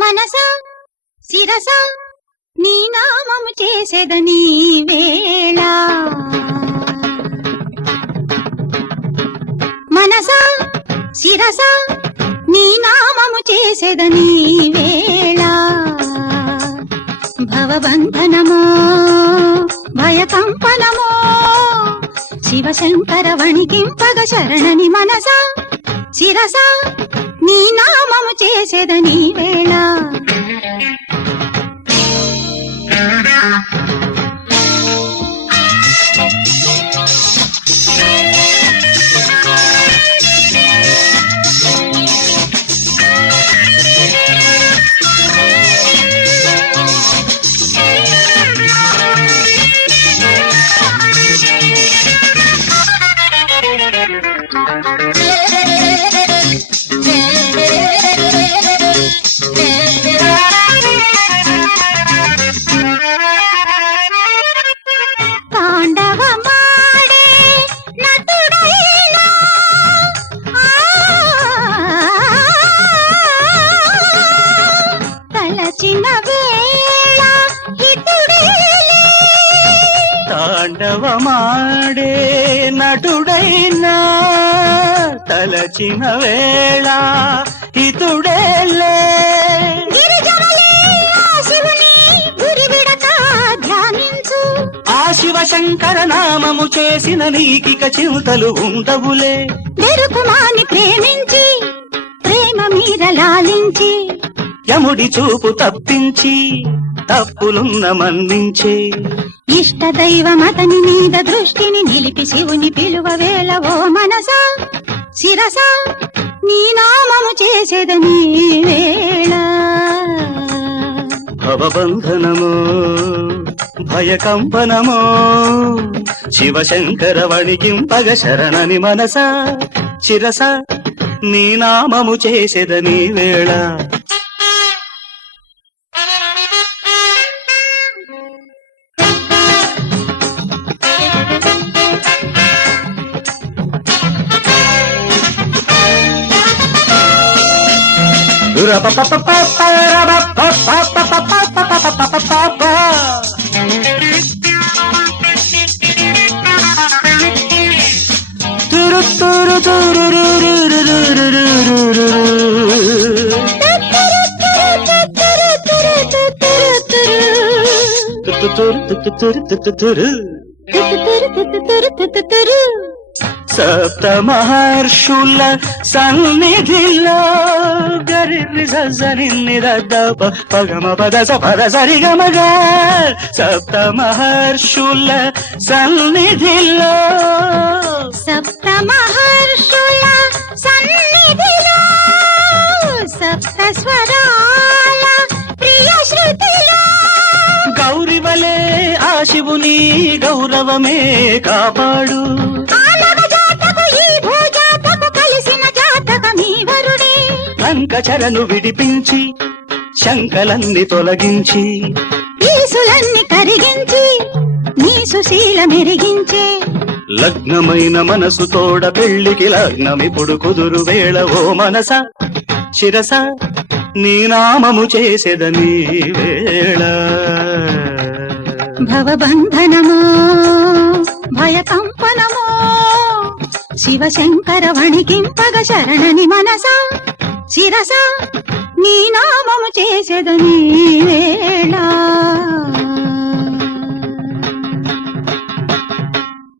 మనసా శిరసా నీ నామము చేసేదని వేళ మనసా శిరసా నీ నామము చేసేదని వేళ భవబంధనమో భయకంపనమో శివశంకర వణికింపగ శరణని మనసా శిరసా నీ నామము చేసేదని వేళ తాండవమాడే నటుడైనా తలచిన వేళ హితుడేలే ఆ శివశంకర నామము చేసిన నీకిక చింతలు ఉండవులే వెరుకుమాని ప్రేమించి ప్రేమ మీర లాలించి యముడి చూపు తప్పించి తప్పులున్న మన్నించే ఇష్ట దైవమతని మీద దృష్టిని నిలిపి శివుని పిలువ వేళ ఓ మనసా శిరసా నీ నామము చేసేదని వేళ భవబంధనమో భయకంపనమో శివశంకర వణికింపగ శరణని మనసా శిరస నీ నామము చేసేదని వేళ సప్త మహర్షుల సన్నిధిలో గరి సరిద పగమ పద సపద సరిగమగా సప్త మహర్షుల సన్నిధిలో సప్త మహర్షుల సన్నిధిలో సప్త స్వరాల ప్రియ శృతిలో గౌరివలే ఆ శివుని గౌరవమే కాపాడు శంకచరను విడిపించి శంకలన్ని తొలగించి ఈసులన్ని కరిగించి నీ సుశీల మెరిగించే లగ్నమైన మనసు తోడ పెళ్లికి లగ్నమిప్పుడు కుదురు వేళ ఓ మనస శిరస నీ నామము చేసేదని వేళ భవబంధనమో భయకంపనమో శివశంకర వణికింపగ శరణని మనసా శిరస నీ నామము చేసేదని వేళ